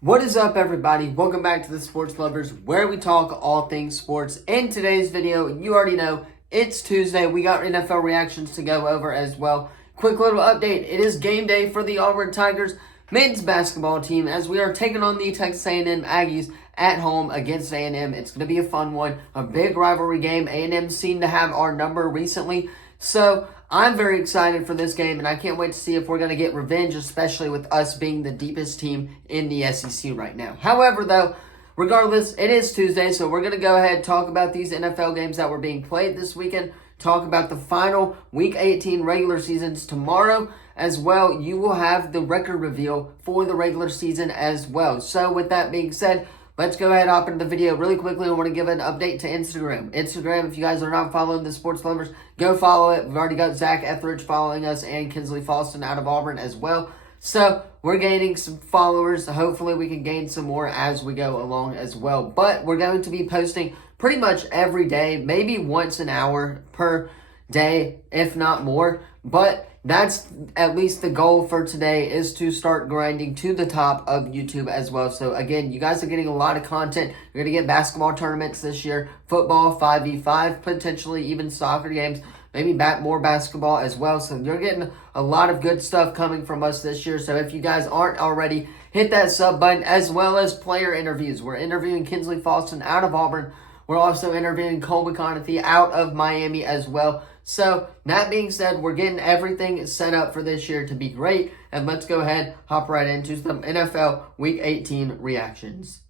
What is up, everybody? Welcome back to the Sports Lovers, where we talk all things sports. In today's video, you already know, it's Tuesday. We got NFL reactions to go over as well. Quick little update. It is game day for the Auburn Tigers men's basketball team as we are taking on the Texas A&M Aggies at home against A&M. It's going to be a fun one, a big rivalry game. A&M seemed to have our number recently, so I'm very excited for this game, and I can't wait to see if we're going to get revenge, especially with us being the deepest team in the SEC right now. However, though, regardless, it is Tuesday, so we're going to go ahead and talk about these NFL games that were being played this weekend, talk about the final Week 18 regular seasons tomorrow. As well, you will have the record reveal for the regular season as well. So with that being said, let's go ahead and hop into the video really quickly. I want to give an update to Instagram. Instagram, if you guys are not following the Sports Lovers, go follow it. We've already got Zach Etheridge following us and Kinsley Falston out of Auburn as well. So we're gaining some followers. Hopefully we can gain some more as we go along as well. But we're going to be posting pretty much every day, maybe once an hour per day, if not more. But that's at least the goal for today, is to start grinding to the top of YouTube as well. So again, you guys are getting a lot of content. You're going to get basketball tournaments this year, football, 5v5, potentially even soccer games, maybe more basketball as well. So you're getting a lot of good stuff coming from us this year. So if you guys aren't already, hit that sub button, as well as player interviews. We're interviewing Kinsley Falston out of Auburn. We're also interviewing Cole McConaughey out of Miami as well. So, that being said, we're getting everything set up for this year to be great. And let's go ahead, hop right into some NFL Week 18 reactions.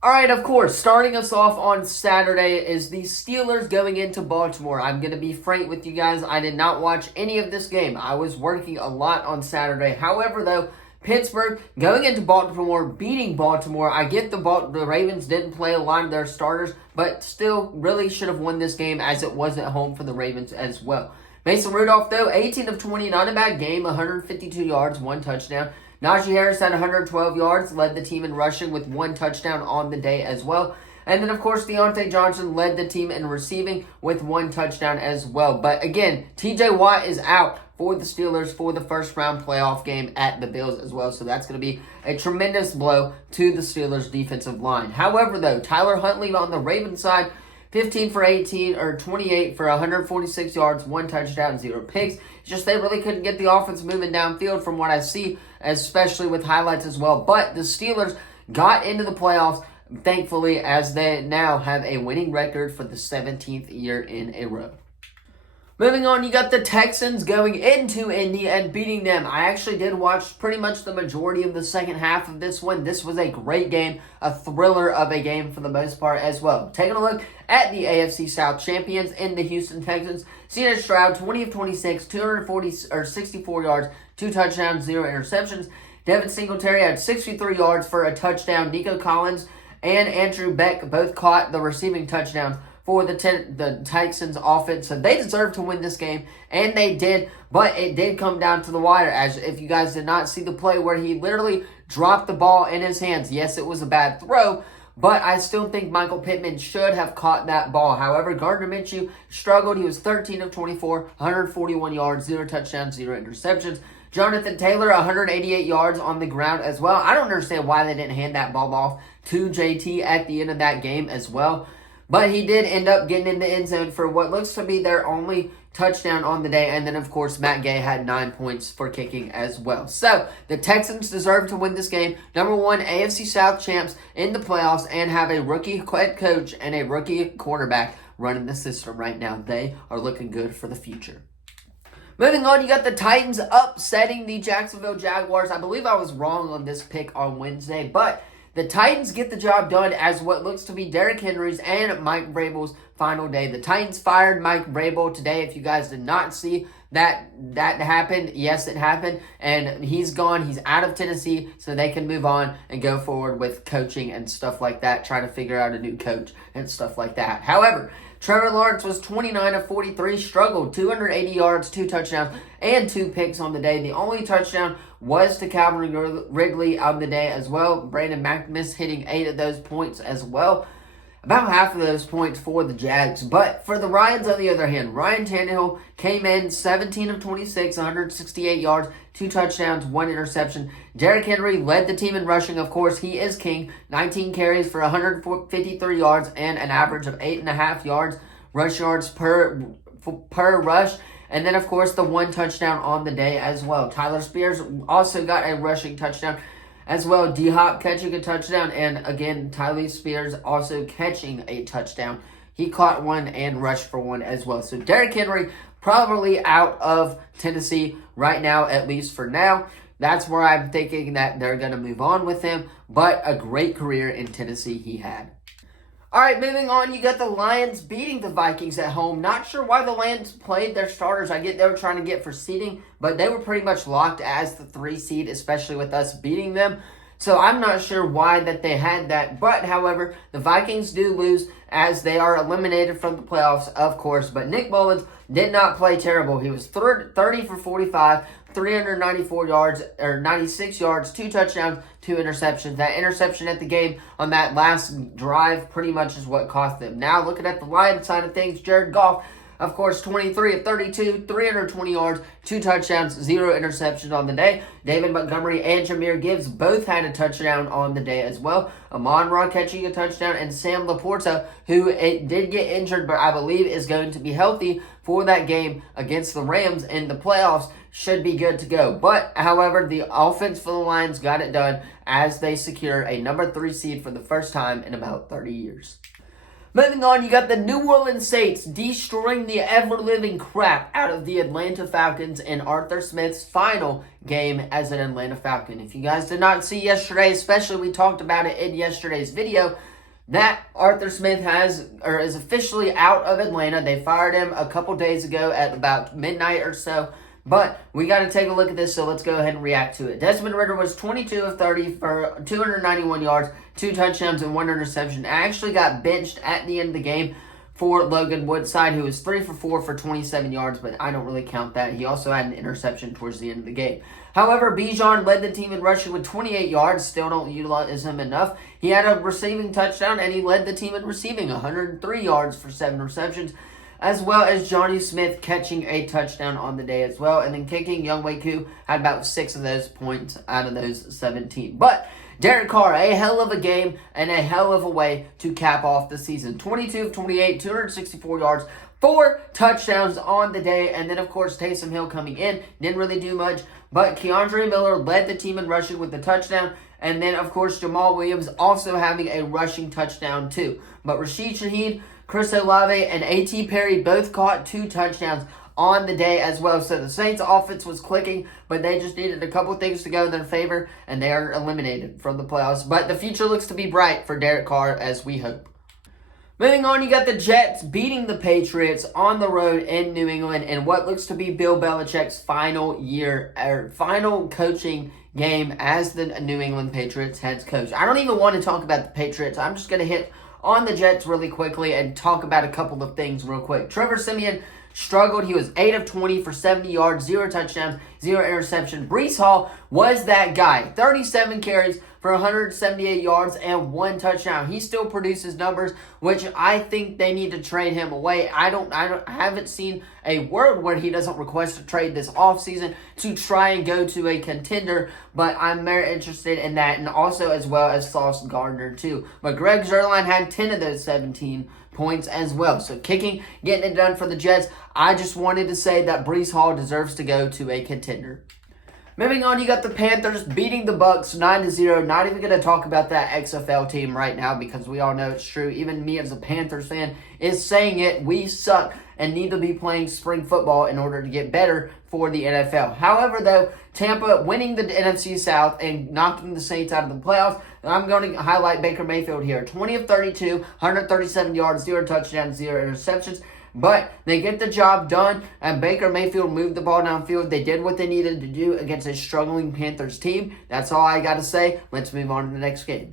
Alright, of course, starting us off on Saturday is the Steelers going into Baltimore. I'm going to be frank with you guys. I did not watch any of this game. I was working a lot on Saturday. However, though, Pittsburgh going into Baltimore, beating Baltimore. I get the Ravens didn't play a lot of their starters, but still really should have won this game as it was at home for the Ravens as well. Mason Rudolph, though, 18 of 20, not a bad game, 152 yards, 1 touchdown. Najee Harris had 112 yards, led the team in rushing with 1 touchdown on the day as well. And then, of course, Deontay Johnson led the team in receiving with 1 touchdown as well. But again, TJ Watt is out for the Steelers for the first-round playoff game at the Bills as well. So that's going to be a tremendous blow to the Steelers' defensive line. However, though, Tyler Huntley on the Ravens side, 15 for 18, or 28 for 146 yards, 1 touchdown, 0 picks. It's just they really couldn't get the offense moving downfield from what I see, especially with highlights as well. But the Steelers got into the playoffs, thankfully, as they now have a winning record for the 17th year in a row. Moving on, you got the Texans going into Indy and beating them. I actually did watch pretty much the majority of the second half of this one. This was a great game, a thriller of a game for the most part as well. Taking a look at the AFC South champions in the Houston Texans. C.J. Stroud, 20 of 26, 64 yards, 2 touchdowns, 0 interceptions. Devin Singletary had 63 yards for a touchdown. Nico Collins and Andrew Beck both caught the receiving touchdowns for the Texans offense. So they deserve to win this game, and they did, but it did come down to the wire, as if you guys did not see the play where he literally dropped the ball in his hands. Yes, it was a bad throw, but I still think Michael Pittman should have caught that ball. However, Gardner Minshew struggled. He was 13 of 24, 141 yards, 0 touchdowns, 0 interceptions. Jonathan Taylor, 188 yards on the ground as well. I don't understand why they didn't hand that ball off to JT at the end of that game as well. But he did end up getting in the end zone for what looks to be their only touchdown on the day. And then, of course, Matt Gay had 9 points for kicking as well. So, the Texans deserve to win this game. Number 1, AFC South champs in the playoffs, and have a rookie head coach and a rookie quarterback running the system right now. They are looking good for the future. Moving on, you got the Titans upsetting the Jacksonville Jaguars. I believe I was wrong on this pick on Wednesday, but the Titans get the job done as what looks to be Derrick Henry's and Mike Vrabel's final day. The Titans fired Mike Vrabel today. If you guys did not see that happened, yes, it happened. And he's gone. He's out of Tennessee, so they can move on and go forward with coaching and stuff like that, trying to figure out a new coach and stuff like that. However, Trevor Lawrence was 29 of 43, struggled, 280 yards, 2 touchdowns, and 2 picks on the day. The only touchdown was to Calvin Ridley on the day as well. Brandon McManus hitting 8 of those points as well. About half of those points for the Jags. But for the Ryans, on the other hand, Ryan Tannehill came in 17 of 26, 168 yards, 2 touchdowns, 1 interception. Derrick Henry led the team in rushing. Of course, he is king. 19 carries for 153 yards and an average of 8.5 yards, rush yards per rush. And then, of course, the 1 touchdown on the day as well. Tyler Spears also got a rushing touchdown as well. D-Hop catching a touchdown, and again, Tyler Spears also catching a touchdown. He caught 1 and rushed for 1 as well. So Derrick Henry probably out of Tennessee right now, at least for now. That's where I'm thinking that they're going to move on with him, but a great career in Tennessee he had. All right, moving on, you got the Lions beating the Vikings at home. Not sure why the Lions played their starters. I get they were trying to get for seeding, but they were pretty much locked as the 3 seed, especially with us beating them. So I'm not sure why that they had that. But, however, the Vikings do lose as they are eliminated from the playoffs, of course. But Nick Mullins did not play terrible. He was 30 for 45, 394 yards, or 96 yards, 2 touchdowns, 2 interceptions. That interception at the game on that last drive pretty much is what cost them. Now, looking at the Lions side of things, Jared Goff, of course, 23 of 32, 320 yards, 2 touchdowns, 0 interceptions on the day. David Montgomery and Jahmyr Gibbs both had a touchdown on the day as well. Amon-Ra catching a touchdown, and Sam Laporta, who did get injured, but I believe is going to be healthy for that game against the Rams in the playoffs, should be good to go. But, however, the offense for the Lions got it done as they secure a number 3 seed for the first time in about 30 years. Moving on, you got the New Orleans Saints destroying the ever-living crap out of the Atlanta Falcons in Arthur Smith's final game as an Atlanta Falcon. If you guys did not see yesterday, especially we talked about it in yesterday's video, that Arthur Smith is officially out of Atlanta. They fired him a couple days ago at about midnight or so. But we got to take a look at this, so let's go ahead and react to it. Desmond Ridder was 22 of 30 for 291 yards, 2 touchdowns, and 1 interception. Actually got benched at the end of the game for Logan Woodside, who was 3 for 4 for 27 yards, but I don't really count that. He also had an interception towards the end of the game. However, Bijan led the team in rushing with 28 yards. Still don't utilize him enough. He had a receiving touchdown, and he led the team in receiving, 103 yards for 7 receptions, as well as Johnny Smith catching a touchdown on the day as well. And then kicking, Younghoe Koo had about 6 of those points out of those 17. But Derek Carr, a hell of a game and a hell of a way to cap off the season. 22 of 28, 264 yards, 4 touchdowns on the day. And then, of course, Taysom Hill coming in. Didn't really do much. But Keandre Miller led the team in rushing with the touchdown. And then, of course, Jamal Williams also having a rushing touchdown too. But Rashid Shaheed, Chris Olave, and A.T. Perry both caught 2 touchdowns on the day as well. So the Saints offense was clicking, but they just needed a couple things to go in their favor, and they are eliminated from the playoffs. But the future looks to be bright for Derek Carr, as we hope. Moving on, you got the Jets beating the Patriots on the road in New England in what looks to be Bill Belichick's final coaching game as the New England Patriots head coach. I don't even want to talk about the Patriots. I'm just going to hit on the Jets really quickly and talk about a couple of things real quick. Trevor Siemian struggled. He was 8 of 20 for 70 yards, 0 touchdowns, 0 interception. Breece Hall was that guy. 37 carries for 178 yards and 1 touchdown. He still produces numbers, which I think they need to trade him away. I haven't seen a word where he doesn't request a trade this offseason to try and go to a contender, but I'm very interested in that, and also as well as Sauce Gardner too. But Greg Zuerlein had 10 of those 17 points as well. So kicking, getting it done for the Jets. I just wanted to say that Breece Hall deserves to go to a contender. Moving on, you got the Panthers beating the Bucs 9-0. Not even going to talk about that XFL team right now because we all know it's true. Even me as a Panthers fan is saying it. We suck and need to be playing spring football in order to get better for the NFL. However, though, Tampa winning the NFC South and knocking the Saints out of the playoffs, I'm going to highlight Baker Mayfield here. 20 of 32, 137 yards, 0 touchdowns, 0 interceptions. But they get the job done, and Baker Mayfield moved the ball downfield. They did what they needed to do against a struggling Panthers team. That's all I got to say. Let's move on to the next game.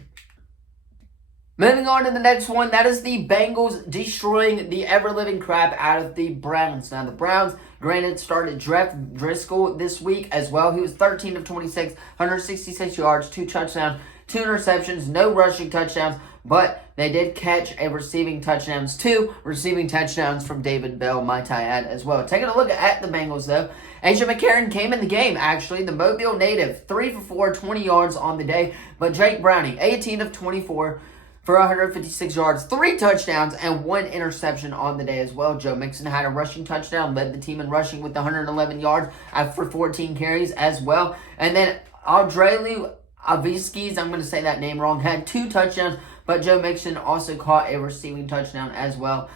Moving on to the next one, that is the Bengals destroying the ever-living crap out of the Browns. Now, the Browns, granted, started Jeff Driscoll this week as well. He was 13 of 26, 166 yards, 2 touchdowns, 2 interceptions, no rushing touchdowns, but they did catch a receiving touchdowns, 2 receiving touchdowns from David Bell, might I add, as well. Taking a look at the Bengals, though, AJ McCarron came in the game, actually. The Mobile native, 3 for 4, 20 yards on the day. But Jake Browning, 18 of 24 for 156 yards, 3 touchdowns, and 1 interception on the day as well. Joe Mixon had a rushing touchdown, led the team in rushing with 111 yards for 14 carries as well. And then Aldrelu Aviskis, I'm going to say that name wrong, had 2 touchdowns, but Joe Mixon also caught a receiving touchdown as well.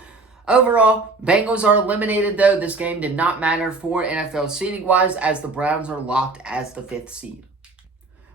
Overall, Bengals are eliminated, though. This game did not matter for NFL seeding-wise, as the Browns are locked as the 5th seed.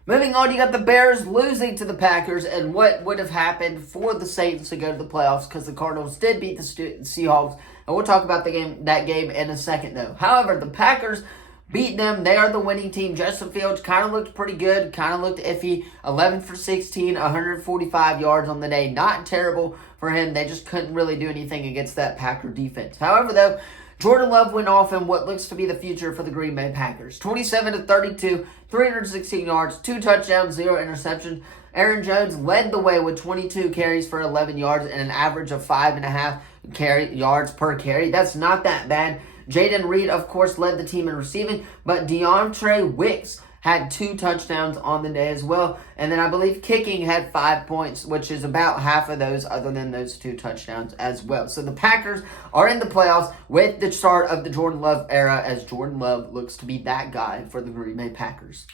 Moving on, you got the Bears losing to the Packers, and what would have happened for the Saints to go to the playoffs, because the Cardinals did beat the Seahawks, and we'll talk about that game in a second, though. However, the Packers beat them. They are the winning team. Justin Fields kind of looked pretty good, kind of looked iffy. 11 for 16, 145 yards on the day. Not terrible for him. They just couldn't really do anything against that Packer defense. However, though, Jordan Love went off in what looks to be the future for the Green Bay Packers. 27 to 32, 316 yards, 2 touchdowns, 0 interceptions. Aaron Jones led the way with 22 carries for 11 yards and an average of 5.5 yards per carry. That's not that bad. Jaden Reed, of course, led the team in receiving, but DeAndre Wicks had 2 touchdowns on the day as well. And then I believe kicking had 5 points, which is about half of those other than those 2 touchdowns as well. So the Packers are in the playoffs with the start of the Jordan Love era, as Jordan Love looks to be that guy for the Green Bay Packers.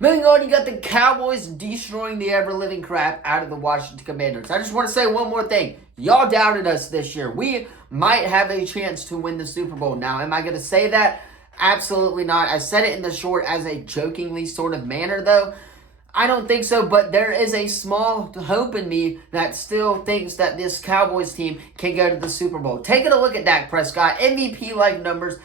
Moving on, you got the Cowboys destroying the ever-living crap out of the Washington Commanders. I just want to say one more thing. Y'all doubted us this year. We might have a chance to win the Super Bowl. Now, am I going to say that? Absolutely not. I said it in the short as a jokingly sort of manner, though. I don't think so, but there is a small hope in me that still thinks that this Cowboys team can go to the Super Bowl. Taking a look at Dak Prescott, MVP-like numbers,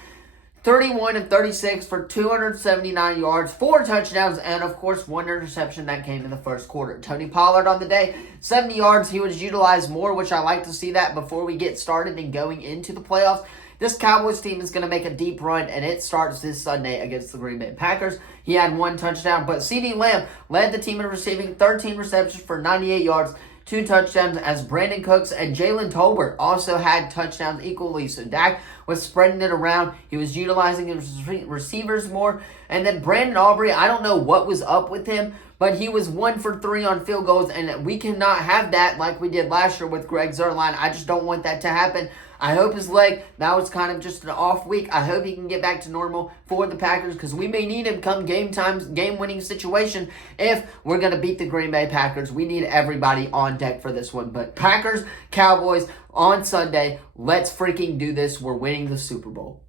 31 of 36 for 279 yards, 4 touchdowns, and of course 1 interception that came in the first quarter. Tony Pollard on the day, 70 yards. He was utilized more, which I like to see that before we get started and going into the playoffs. This Cowboys team is going to make a deep run, and it starts this Sunday against the Green Bay Packers. He had 1 touchdown, but CeeDee Lamb led the team in receiving, 13 receptions for 98 yards, 2 touchdowns, as Brandon Cooks and Jalen Tolbert also had touchdowns equally. So Dak was spreading it around. He was utilizing his receivers more. And then Brandon Aubrey, I don't know what was up with him, but he was 1 for 3 on field goals, and we cannot have that like we did last year with Greg Zuerlein. I just don't want that to happen. I hope his leg, that was kind of just an off week. I hope he can get back to normal for the Packers, because we may need him come game-winning situation if we're going to beat the Green Bay Packers. We need everybody on deck for this one. But Packers, Cowboys on Sunday, let's freaking do this. We're winning the Super Bowl.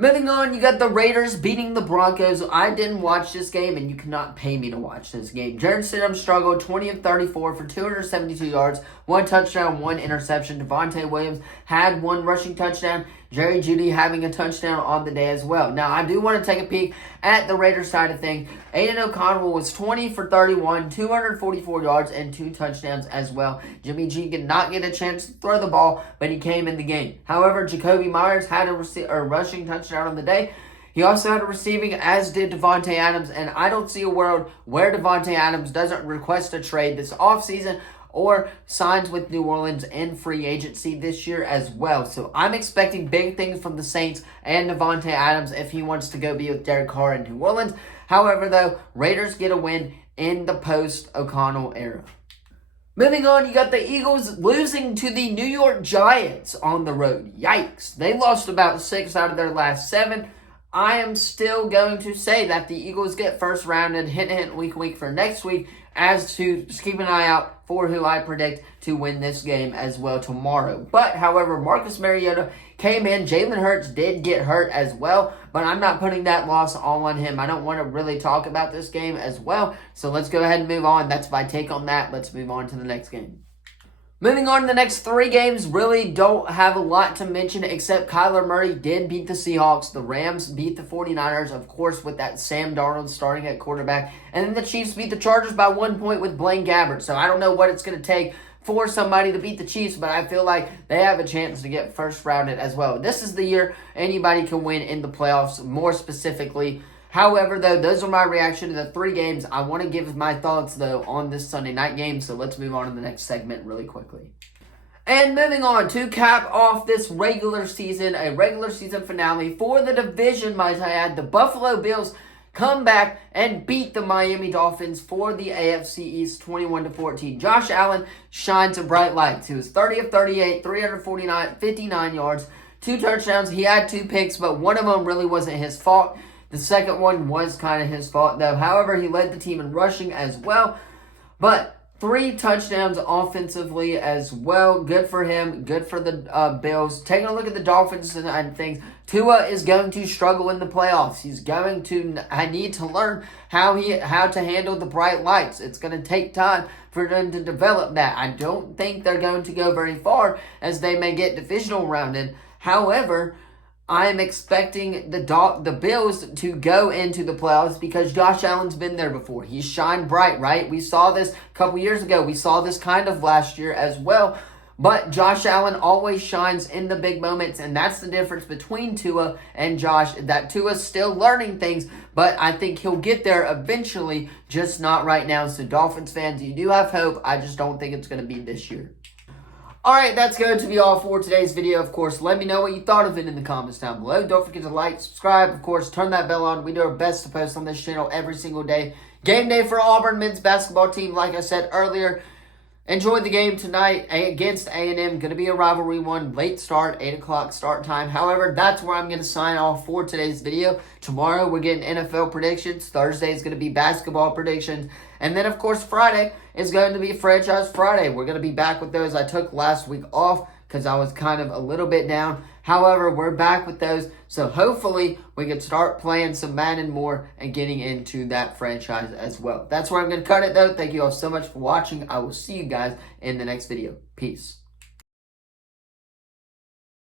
Moving on, you got the Raiders beating the Broncos. I didn't watch this game, and you cannot pay me to watch this game. Jarrett Stidham struggled, 20 of 34 for 272 yards, 1 touchdown, 1 interception. Devontae Williams had 1 rushing touchdown. Jerry Jeudy having a touchdown on the day as well. Now, I do want to take a peek at the Raiders side of things. Aiden O'Connell was 20 for 31, 244 yards, and 2 touchdowns as well. Jimmy G did not get a chance to throw the ball, but he came in the game. However, Jacoby Myers had a rushing touchdown on the day. He also had a receiving, as did Devontae Adams, and I don't see a world where Devontae Adams doesn't request a trade this offseason or signs with New Orleans in free agency this year as well. So I'm expecting big things from the Saints and Devontae Adams if he wants to go be with Derek Carr in New Orleans. However, though, Raiders get a win in the post-O'Connell era. Moving on, you got the Eagles losing to the New York Giants on the road. Yikes. They lost about 6 out of their last 7. I am still going to say that the Eagles get first rounded, hint, week for next week, as to just keep an eye out for who I predict to win this game as well tomorrow. But, however, Marcus Mariota came in. Jalen Hurts did get hurt as well, but I'm not putting that loss all on him. I don't want to really talk about this game as well, so let's go ahead and move on. That's my take on that. Let's move on to the next game. Moving on to the next 3 games, really don't have a lot to mention except Kyler Murray did beat the Seahawks. The Rams beat the 49ers, of course, with that Sam Darnold starting at quarterback. And then the Chiefs beat the Chargers by 1 point with Blaine Gabbert. So I don't know what it's going to take for somebody to beat the Chiefs, but I feel like they have a chance to get first rounded as well. This is the year anybody can win in the playoffs, more specifically However, though, those are my reaction to the 3 games. I want to give my thoughts, though, on this Sunday night game. So let's move on to the next segment really quickly. And moving on to cap off this regular season, a regular season finale for the division, might I add. The Buffalo Bills come back and beat the Miami Dolphins for the AFC East 21-14. Josh Allen shines a bright light. He was 30 of 38, 59 yards, 2 touchdowns. He had 2 picks, but one of them really wasn't his fault. The second one was kind of his fault, though. However, he led the team in rushing as well. But 3 touchdowns offensively as well. Good for him. Good for the Bills. Taking a look at the Dolphins and things, Tua is going to struggle in the playoffs. He's going to need to learn how to handle the bright lights. It's going to take time for them to develop that. I don't think they're going to go very far, as they may get divisional rounded. However, I am expecting the Bills to go into the playoffs because Josh Allen's been there before. He shined bright, right? We saw this a couple years ago. We saw this kind of last year as well. But Josh Allen always shines in the big moments, and that's the difference between Tua and Josh, that Tua's still learning things, but I think he'll get there eventually, just not right now. So Dolphins fans, you do have hope. I just don't think it's going to be this year. Alright, that's going to be all for today's video. Of course, let me know what you thought of it in the comments down below. Don't forget to like, subscribe, of course, turn that bell on. We do our best to post on this channel every single day. Game day for Auburn men's basketball team, like I said earlier. Enjoyed the game tonight against A&M. Going to be a rivalry one. Late start, 8 o'clock start time. However, that's where I'm going to sign off for today's video. Tomorrow, we're getting NFL predictions. Thursday is going to be basketball predictions. And then, of course, Friday is going to be Franchise Friday. We're going to be back with those. I took last week off because I was kind of a little bit down. However, we're back with those. So hopefully we can start playing some Madden more and getting into that franchise as well. That's where I'm going to cut it, though. Thank you all so much for watching. I will see you guys in the next video. Peace.